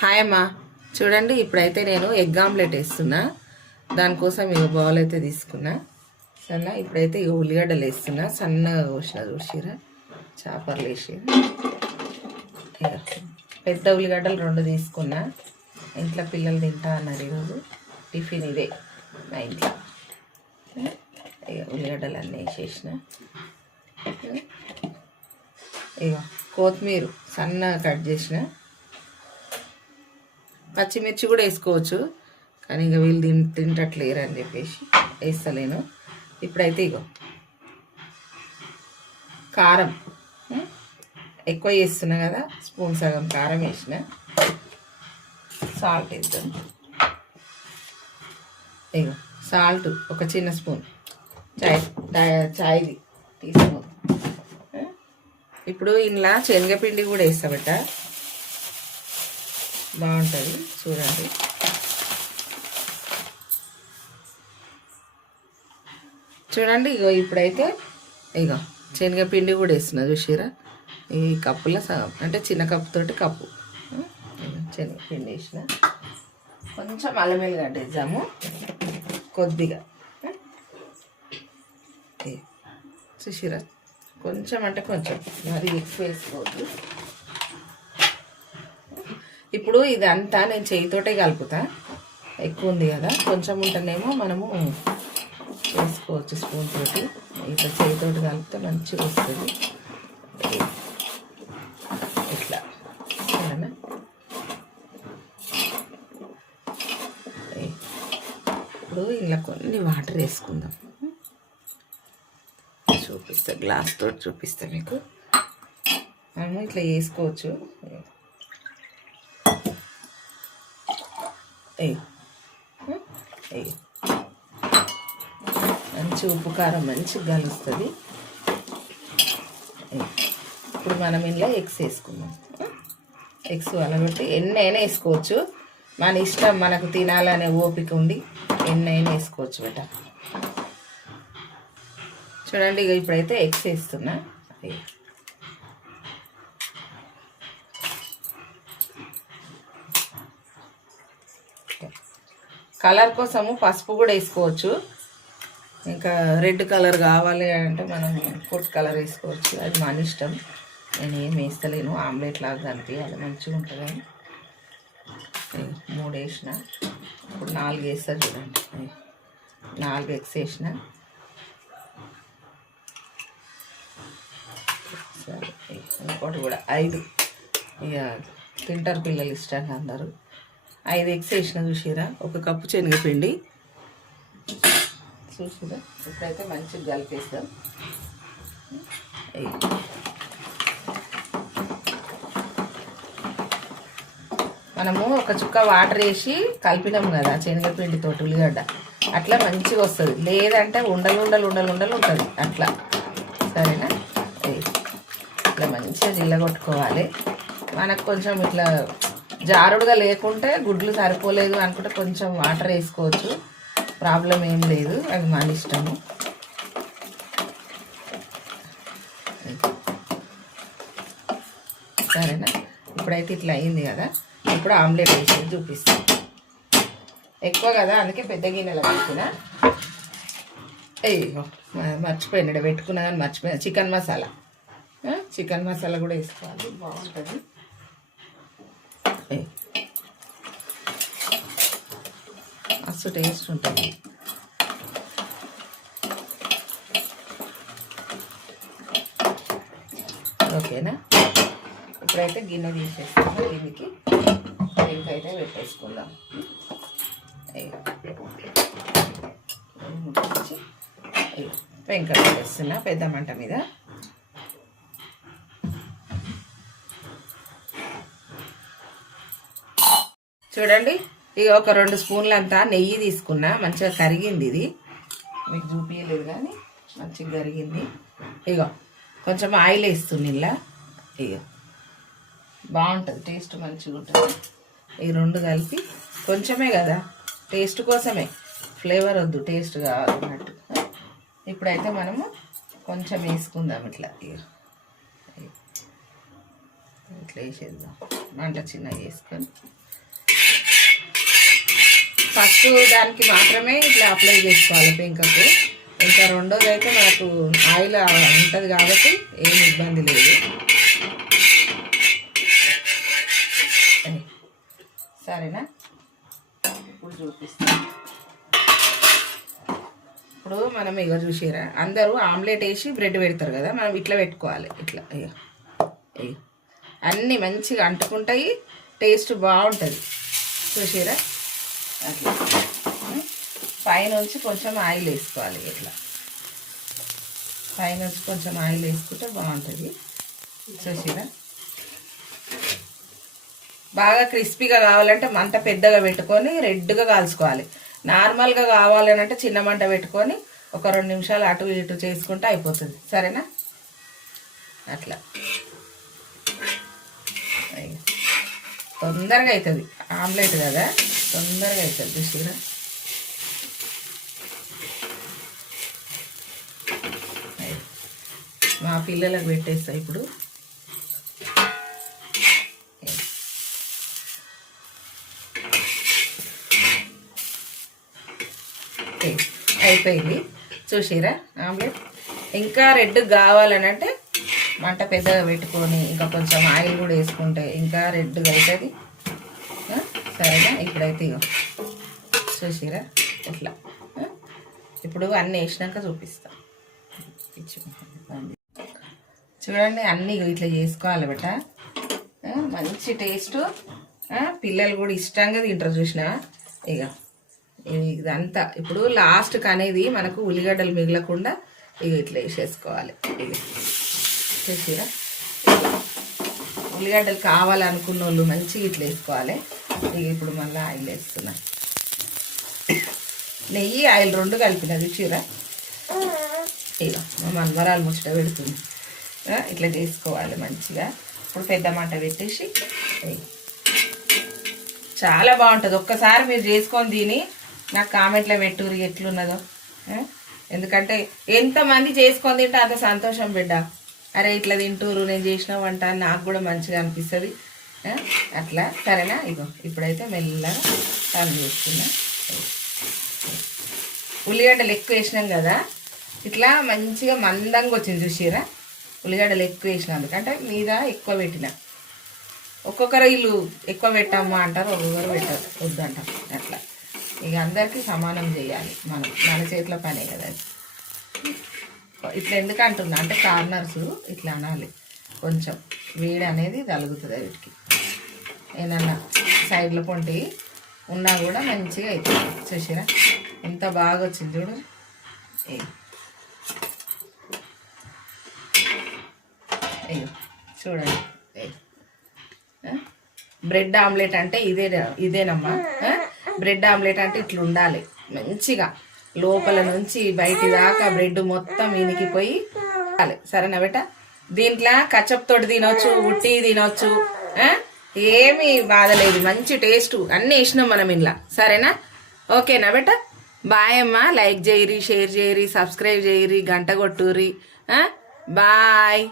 Hi అమ్మా, చూడండి ఇప్పుడైతే నేను ఎగ్ ఆమ్లెట్ వేస్తున్నా. దానికోసం ఇక బౌల్ అయితే తీసుకున్నా. సరే ఇప్పుడైతే ఇక ఉల్లిగడ్డలు వేస్తున్నా. సన్నగా కోసిన చూసిరా, చాపర్లు వేసి పెద్ద ఉల్లిగడ్డలు 2 తీసుకున్నా. ఇంట్లో పిల్లలు తింటా అన్నారు ఈరోజు. టిఫిన్ ఇదే మా ఇంట్లో. ఇక ఉల్లిగడ్డలు అన్నీ వేసేసిన. ఇక కొత్తిమీర సన్నగా కట్ చేసిన. పచ్చిమిర్చి కూడా వేసుకోవచ్చు, కానీ ఇక వీళ్ళు తింటట్లేరు అని చెప్పేసి వేస్తలేను. ఇప్పుడైతే ఇగో కారం ఎక్కువ వేస్తున్నా కదా, స్పూన్ సగం కారం వేసిన. సాల్ట్ వేద్దాం. ఇగో సాల్ట్ ఒక చిన్న స్పూన్, చాయ్ది తీసుకున్నాం. ఇప్పుడు ఇంట్లో శనగపిండి కూడా వేస్తాబట్ట, బాగుంటుంది చూడండి. చూడండి ఇగో ఇప్పుడైతే ఇగో శనగపిండి కూడా వేస్తున్నా చూసిరా. ఈ కప్పులో సగం, అంటే చిన్న కప్పుతోటి కప్పు శనగపిండి వేసిన. కొంచెం అల్లం వెల్లిగడ్డ వేద్దాము కొద్దిగా. చూసిరా, కొంచెం అంటే కొంచెం, మరి ఎక్కువ వేసుకోవద్దు. ఇప్పుడు ఇదంతా నేను చేయితోటే కలుపుతా. ఎక్కువ ఉంది కదా, కొంచెం ఉంటేనేమో మనము వేసుకోవచ్చు స్పూన్ తోటి. ఇట్లా చేయితోటి కలిపితే మంచిగా వస్తుంది. ఇట్లా సరేనా. ఇప్పుడు ఇలా కొన్ని వాటర్ వేసుకుందాం. చూపిస్తా, గ్లాస్ తోటి చూపిస్తా మీకు. మనము ఇట్లా వేసుకోవచ్చు. మంచి ఉప్పు కారం మంచిగా కలుస్తుంది. ఇప్పుడు మనం ఇంట్లో ఎగ్స్ వేసుకుందాం. ఎగ్స్ అలగొట్టి ఎన్నైనా వేసుకోవచ్చు, మన ఇష్టం. మనకు తినాలనే ఓపిక ఉండి ఎన్నైనా వేసుకోవచ్చు బెట. చూడండి ఇక ఇప్పుడైతే ఎగ్స్ వేస్తున్నా. కలర్ కోసము పసుపు కూడా వేసుకోవచ్చు. ఇంకా రెడ్ కలర్ కావాలి అంటే మనం ఫుడ్ కలర్ వేసుకోవచ్చు, అది మన ఇష్టం. నేను ఏం వేస్తలేను, ఆమ్లెట్ లాగా కనిపించాలి, మంచిగా ఉంటుందని 3 వేసిన. ఇప్పుడు 4 వేస్తా చూడండి. 4 ఎగ్స్ వేసిన. సరే ఇంకోటి కూడా 5, ఇక తింటారు పిల్లలు ఇష్టంగా అందరూ. 5 ఎగ్స్ వేసిన చూసిరా. 1 కప్పు శనగపిండి చూసిరా. ఇప్పుడైతే మంచిగా కలిపేస్తాం. మనము 1 చుక్క వాటర్ వేసి కలిపినాం కదా శనగపిండితో ఉల్లిగడ్డ, అట్లా మంచిగా వస్తుంది. లేదంటే ఉండలు ఉండలు ఉండలు ఉండలు ఉంటుంది అట్లా. సరేనా. ఇట్లా మంచిగా జిల్లగొట్టుకోవాలి. మనకు కొంచెం ఇట్లా జారుడుగా లేకుంటే, గుడ్లు సరిపోలేదు అనుకుంటే కొంచెం వాటర్ వేసుకోవచ్చు, ప్రాబ్లం ఏం లేదు, అది మన ఇష్టము. సరేనా. ఇప్పుడైతే ఇట్లా అయింది కదా, ఇప్పుడు ఆమ్లెట్ వేసేది చూపిస్తాను. ఎక్కువ కదా అందుకే పెద్ద గిన్నెలో పెట్టిన. అయ్యో మర్చిపోయినా, పెట్టుకున్నా కానీ మర్చిపోయినా. చికెన్ మసాలా కూడా వేసుకోవాలి, బాగుంటుంది. మస్తు టేస్ట్ ఉంటుంది. ఓకేనా. ఇప్పుడైతే గిన్నె తీసేసుకుందాం. దీనికి ఇంకైతే పెట్టేసుకుందాం. పెంక పెట్టేస్తున్నా పెద్ద మంట మీద. చూడండి ఇక ఒక 2 స్పూన్లంతా నెయ్యి తీసుకున్నా. మంచిగా కరిగింది, ఇది మీకు చూపించలేదు కానీ మంచిగా కరిగింది. ఇక కొంచెం ఆయిల్ వేస్తుంది ఇలా. ఇక బాగుంటుంది, టేస్ట్ మంచిగా ఉంటుంది. ఈ 2 కలిపి కొంచెమే కదా, టేస్ట్ కోసమే, ఫ్లేవర్ వద్దు, టేస్ట్ కావాలన్నట్టు. ఇప్పుడైతే మనము కొంచెం వేసుకుందాం ఇట్లా. ఇట్లా వేసేద్దాం, మంట చిన్నగా వేసుకొని ఫస్ట్ దానికి మాత్రమే ఇట్లా అప్లై చేసుకోవాలి పెంకకు. ఇంకా రెండోది అయితే మనకు ఆయిల్ ఉంటుంది కాబట్టి ఏం ఇబ్బంది లేదు. సరేనా, ఇప్పుడు చూపిస్తాను. ఇప్పుడు మనం ఇక చూసిరా, అందరూ ఆమ్లెట్ వేసి బ్రెడ్ పెడతారు కదా, మనం ఇట్లా పెట్టుకోవాలి. ఇట్లా ఇక అన్నీ మంచిగా అంటుకుంటాయి, టేస్ట్ బాగుంటుంది. చూసిరా, అట్లా పైనుంచి కొంచెం ఆయిల్ వేసుకోవాలి. ఇట్లా పైనుంచి కొంచెం ఆయిల్ వేసుకుంటే బాగుంటుంది. చూసిరా, బాగా క్రిస్పీగా కావాలంటే మంట పెద్దగా పెట్టుకొని రెడ్గా కాల్చుకోవాలి. నార్మల్గా కావాలని అంటే చిన్న మంట పెట్టుకొని ఒక 2 నిమిషాలు అటు ఇటు చేసుకుంటే అయిపోతుంది. సరేనా, అట్లా తొందరగా అవుతుంది. ఆమ్లెట్ కదా, తొందరగా అవుతుంది. చూసిరా, మా పిల్లలకు పెట్టేస్తా ఇప్పుడు. అయిపోయింది. చూసిరా ఆమ్లెట్. ఇంకా రెడ్ కావాలని అంటే మంట పెద్దగా పెట్టుకొని ఇంకా కొంచెం ఆయిల్ కూడా వేసుకుంటే ఇంకా రెడ్గా అవుతుంది. సరేనా, ఇప్పుడైతే ఇక చూసిరా ఇట్లా. ఇప్పుడు అన్నీ వేసినాక చూపిస్తా. చూడండి, అన్నీ ఇట్లా చేసుకోవాలి బెట. మంచి టేస్ట్, పిల్లలు కూడా ఇష్టంగా తింటారు. చూసినా ఇక ఇదంతా ఇప్పుడు లాస్ట్కి అనేది మనకు ఉల్లిగడ్డలు మిగలకుండా ఇక ఇట్లా వేసేసుకోవాలి. ఇక చూసిరా, ఉల్లిగడ్డలు కావాలనుకున్న వాళ్ళు మంచిగా ఇట్లా వేసుకోవాలి. ఇక ఇప్పుడు మళ్ళీ ఆయిల్ వేస్తున్నా. నెయ్యి ఆయిల్ 2 కలిపిన. చూసిరా, ఇక మా మనవరాలు ముచ్చట పెడుతుంది. ఇట్లా చేసుకోవాలి మంచిగా. ఇప్పుడు పెద్ద మంట పెట్టేసి చాలా బాగుంటుంది. ఒక్కసారి మీరు చేసుకొని తిని నాకు కామెంట్లో పెట్టుర్రి ఎట్లున్నదో. ఎందుకంటే ఎంతమంది చేసుకొని తింటే అంత సంతోషం బిడ్డ. అరే ఇట్లా తింటూరు, నేను చేసిన వంట నాకు కూడా మంచిగా అనిపిస్తుంది. అట్లా సరేనా. ఇగో ఇప్పుడైతే మెల్లగా టర్న్ చేసుకున్నా. ఉల్లిగడ్డలు ఎక్కువ వేసినాం కదా, ఇట్లా మంచిగా మందంగా వచ్చింది. చూసిరా, ఉల్లిగడ్డలు ఎక్కువ వేసినందుకు అంటే మీద ఎక్కువ పెట్టిన. ఒక్కొక్కరు వీళ్ళు ఎక్కువ పెట్టమ్మా అంటారు, ఒక్కొక్కరు పెట్టారు వద్దంటారు. అట్లా ఇక అందరికీ సమానం చేయాలి. మన చేతిలో పనే కదా అది. ఇట్లా ఎందుకు అంటున్నా అంటే కార్నర్స్ ఇట్లా అనాలి. కొంచెం వేడి అనేది తగులుతుంది వీటికి. ఏదన్నా సైడ్లో పొంటి ఉన్నా కూడా మంచిగా అవుతుంది. చూసిరా ఎంత బాగా వచ్చింది చూడు. చూడండి, బ్రెడ్ ఆమ్లెట్ అంటే ఇదేనమ్మా. బ్రెడ్ ఆమ్లెట్ అంటే ఇట్లా ఉండాలి మంచిగా, లోపల నుంచి బయటి దాకా బ్రెడ్ మొత్తం ఇనికిపోయి. సరేనా బేట, దీంట్లో కచప్ తోటి తినొచ్చు, ఉట్టి తినొచ్చు, ఏమీ బాధ లేదు. మంచి టేస్ట్ అన్నీ వేసినాం మనం ఇంట్లో. సరేనా, ఓకేనా బేట. బాయ్ అమ్మా. లైక్ చేయరి, షేర్ చేయరి, సబ్స్క్రైబ్ చేయరి, గంట కొట్టుర్రి. బాయ్.